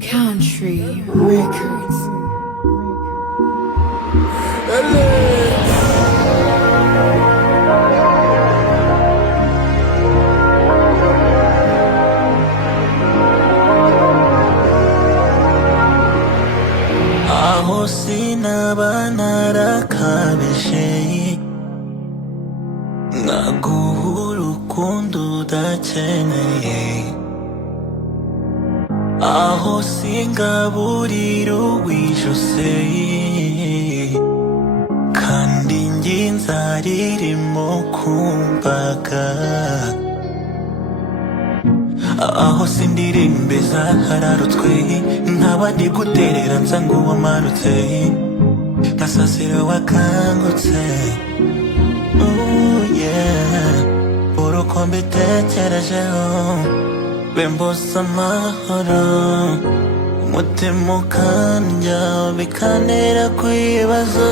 Country Records. Aho sinaba narakabije nkaguha urukundo udakeneye, aho singaburira uwijuse kandi njye inzara irimo kumbaga, aho sindirembeza hararutswe nkaba ndi guterera nsa nguwamarutse nkasasira wakangutse. Uruko mbitekerejeho bimbuza amahoro, umutima ukandya bikantera kwibaza.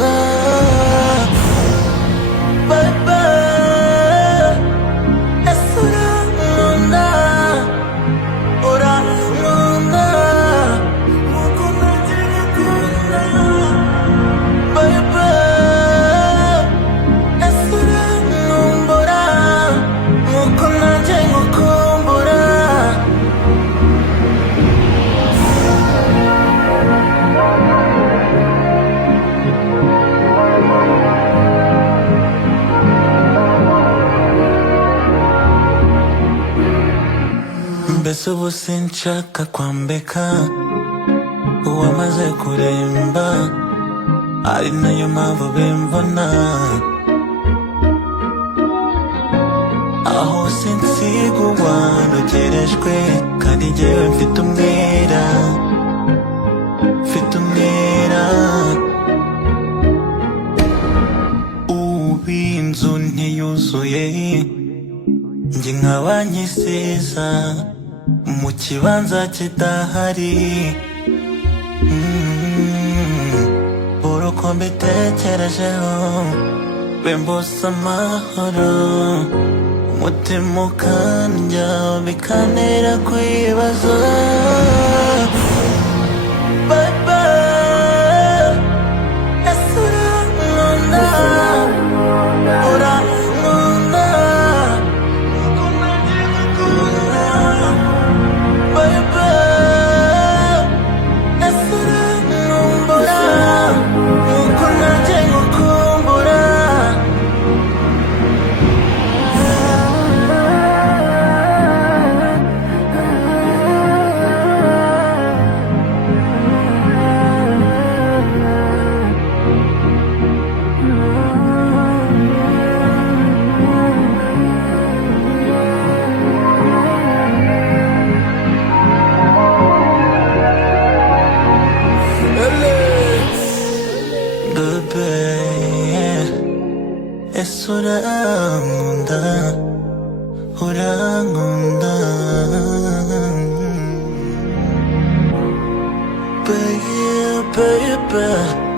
Baba, ese urankunda, urankunda nkuko nanjye ngukunda? Baba, ese urankumbura nkuko nanjye ngukumbura? Mbese ubu sinshaka kwambika uwamaze kuremba, ari nayo mpamvu bimbona, aho sinsiga uwanogerejwe kandi njyewe mfite umwera, mfite umwera. Ubu inzu ntiyuzuye njye nkaba nkisiza mu kibanza kidahari. Uruko mbitekerejeho bimbuza amahoro, umutima ukandya bikantera kwibaza. Baba, ese urankunda, urankunda nkuko nanjye ngukunda? Baba, ese urankumbura nkuko nanjye ngukumbura? Bebe, ese urankunda, urankunda? Baby, baby.